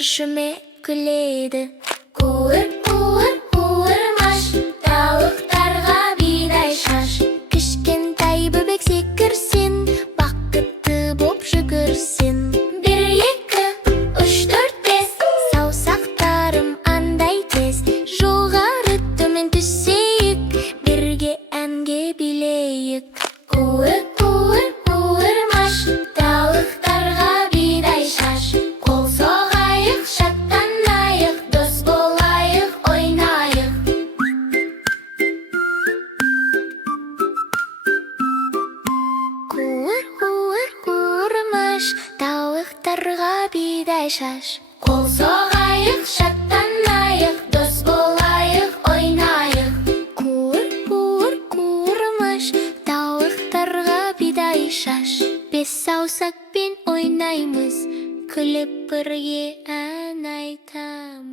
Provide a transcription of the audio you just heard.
көршіме күледі. Қуыр-қуыр-қуырмаш, тауықтарға бидай шаш. Кішкентай бөбек секірсін, бақытты боп жүгірсін. 1, 2, 3, 4, 5, саусақтарым андай тез. Жоғары төмен түсейік, бірге әнге билейік. Қуыр-қуыр-қуырмаш, тауықтарға бидай шаш. Қол соғайық, шаттанайық, дос болайық, ойнайық. Қуыр-қуыр-қуырмаш, тауықтарға бидай шаш. Қол соғайық, шаттанайық, дос болайық, ойнайық. Қуыр-қуыр-қуырмаш, тауықтарға бидай шаш. 5 саусақпен ойнаймыз, күліп бірге ән айтамыз.